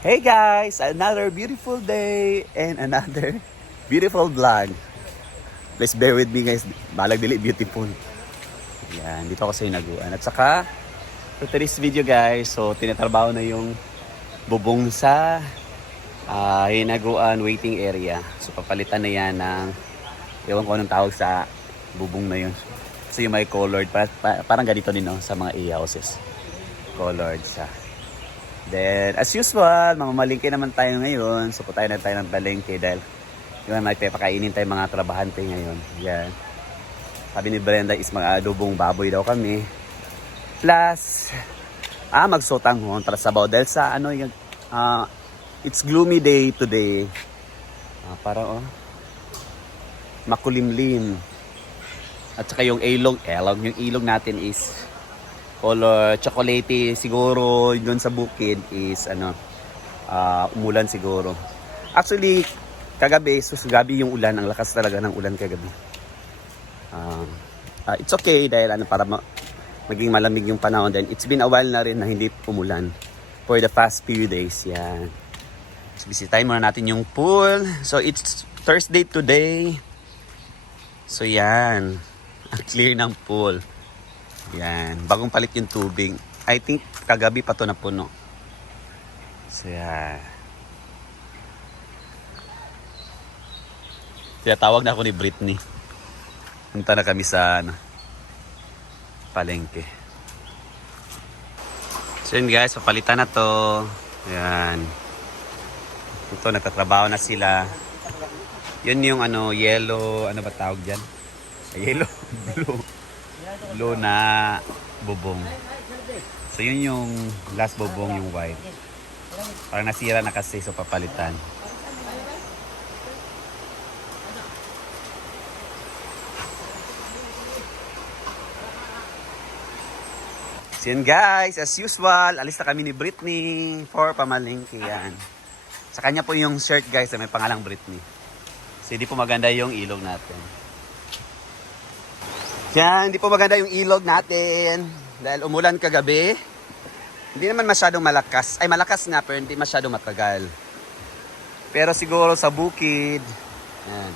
Hey guys! Another beautiful day and another beautiful vlog. Please bear with me guys. Balag dili beautiful. Yan, dito ako sa Hinaguan. At saka, for today's video guys, so tinatrabaho na yung bubong sa Hinaguan waiting area. So papalitan na yan ng, ewan ko anong tawag sa bubong na yun. So yung may colored, parang ganito din no, sa mga e-houses. Colored siya. Then, as usual, mamamalingke naman tayo ngayon. So, tayo ng palengke dahil yung may pakainin tayo mga trabahante ngayon. Yan. Sabi ni Brenda is mag-adobong baboy daw kami. Plus, magsotanghon para sa baw. Dahil sa ano, yung, it's gloomy day today. Parang, makulimlim. At saka yung yung ilog natin is color chocolate siguro. Doon sa bukid is umulan siguro. Actually kagabi gabi yung ulan, ang lakas talaga ng ulan kagabi. It's okay dahil para maging malamig yung panahon. Then it's been a while na rin na hindi umulan for the past few days. Yan. So, bisitahin muna natin yung pool. So it's Thursday today. So yan, ang clear ng pool. Yan, bagong palit yung tubig. I think kagabi pa to napuno. So yan. Tawag na ako ni Britney. Punta na kami sa palengke. So yun guys, papalitan na to. Yan. Ito, nagtatrabaho na sila. Yun yung yellow, ano ba tawag dyan? Yellow, blue na bubong. So yun yung last bubong, yung white. Parang nasira na kasi, so papalitan. So yun guys, as usual, alis na kami ni Britney for pamalingki. Yan. Sa kanya po yung shirt guys na may pangalang Britney. So hindi po maganda yung ilog natin. Yan, hindi po maganda yung ilog natin dahil umulan kagabi. Hindi naman masyadong malakas. Ay, malakas na pero hindi masyadong matagal. Pero siguro sa bukid, yan.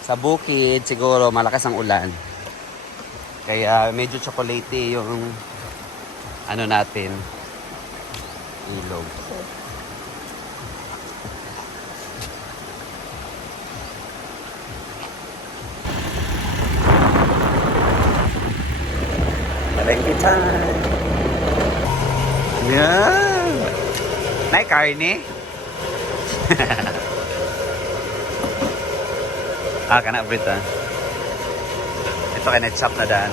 Sa bukid siguro malakas ang ulan. Kaya medyo chocolate yung natin, ilog. Palengke time. Yan. Nay, karne. Kana Brita. Ito kay na-chop na daan.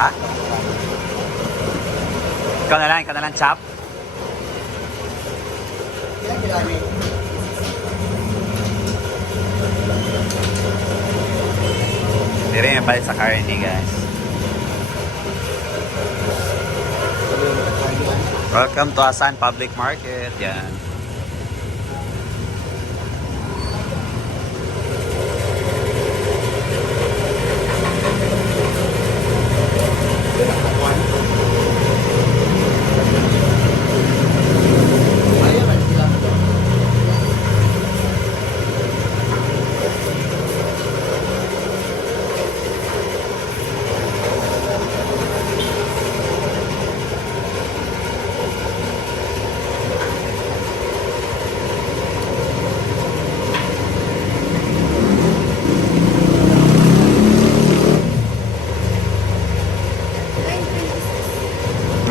Ha? Ikaw na lang chop. Hindi rin yung palit sa karne guys. Welcome to Asan Public Market. Yan.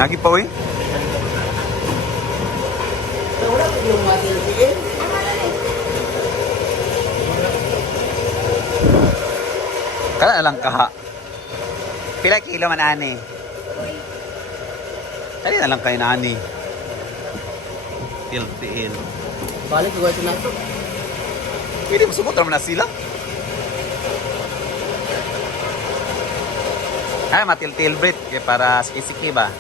Lagi pa uwi? Kala na lang kaha. Pila kilo man ani? Kali na lang kayo na ani. Til. Balik ko ito na. Pwede mo sumot naman na sila. Ay, matil-til Brit. Kaya para sikisiki ba?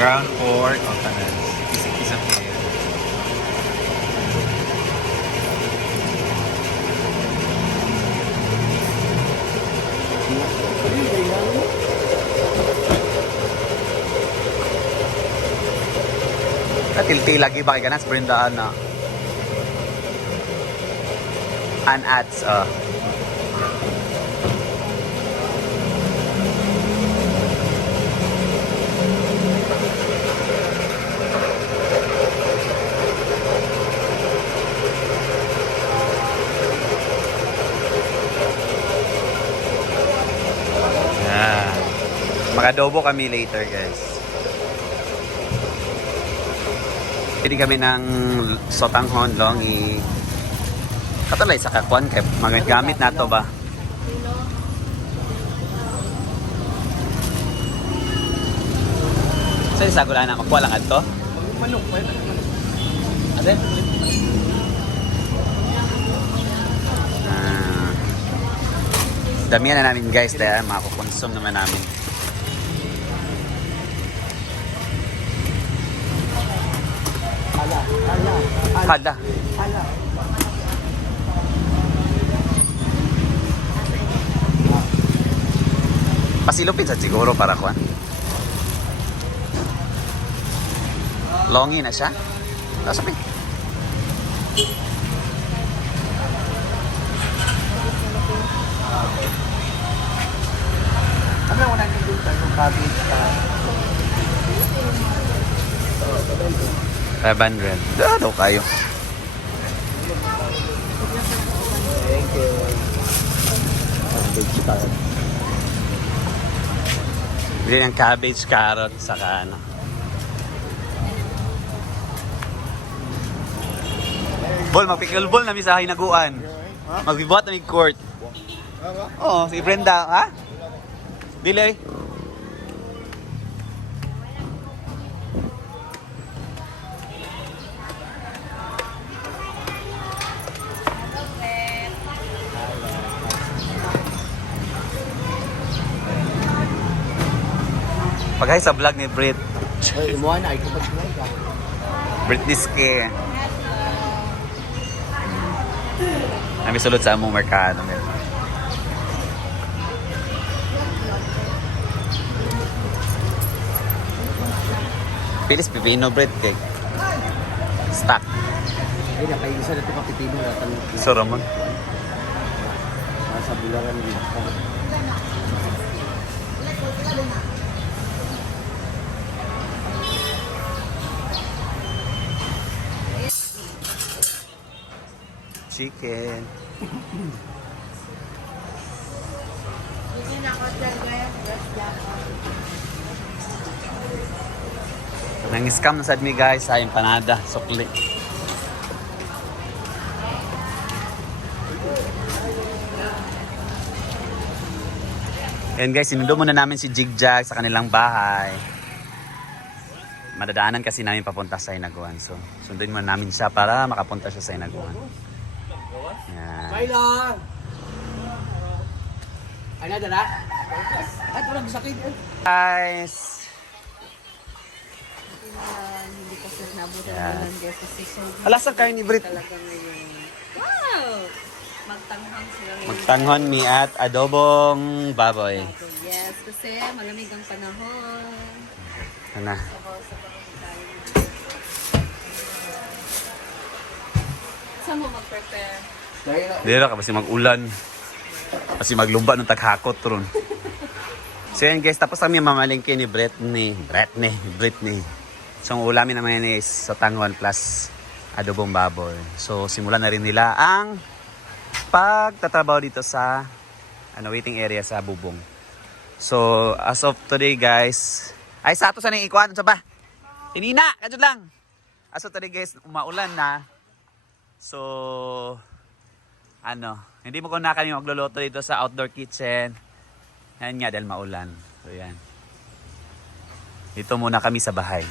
Ground pork, o tanan. Sikisiki sa kaya. Katilti lagi ba kay ganas Brenda na. An ads yeah. Mag-adobo kami later, guys. Pili kami ng sotanghon, longi. Katulay sa kakuan, kaya magagamit na to ba? Sa isa ko lang na, makuha lang ato? Manok, pwede. Ate? Damihan na namin guys, dahil makakukonsum naman namin. Hala. Pasilupin sa siguro para kuan. Longi na siya. Sabi. Ano yung 100 dito? Yung cabbage ka? 500. Daw kayo. Thank you. Cabbage ka. Bili ng cabbage, carrot, saka ano. Bol, magpickleball na sa hinaguan. Magbibuhat na may court. Oo, si Brenda, ha? Dili. Paghay sa vlog ni Brit. Ay, imuha na. Ikaw pag-smile ka. Britney Scare. Kami sulod sa among merkado. Pilis pipino bread cake. Stock. Ay, nakaisa na ito kapitino natin. So Ramon. Sa bularan dito. Chicken. Nang-scam na sad mi guys sa empanada, sukli. And guys, sinundo muna namin si Jigjag sa kanilang bahay. Madadaanan kasi namin papunta sa Hinaguan. So, sundin muna namin siya para makapunta siya sa Hinaguan. Yan. Bailon! Ano dala? At walang sakit. Guys! Hindi ko sir nabutan Yeah. ng guys kasi so Alasang kayo ni Brit. talaga ngayon. Wow! Magtanghang sila ngayon. Magtanghon mi at adobong baboy. Yes, kasi malamig ang panahon. Ano? Sabaw-sabaw tayo. Saan mo mag-prepare? Dira ka kasi mag-ulan. Kasi maglumba ng taghakot ron. So yan guys, tapos kami mamalingki ni Britney. So ang ulamin naman is sotanghon plus adobong baboy. So simulan na rin nila ang pagtatrabaho dito sa waiting area sa Bubong. So as of today guys, ay sa ato sa nang ikuan sa ba? Inina, kadto lang. As of today guys, umaulan na. So hindi mo ko na kami magluluto dito sa outdoor kitchen. Yan nga dahil maulan. So yan. Dito muna kami sa bahay.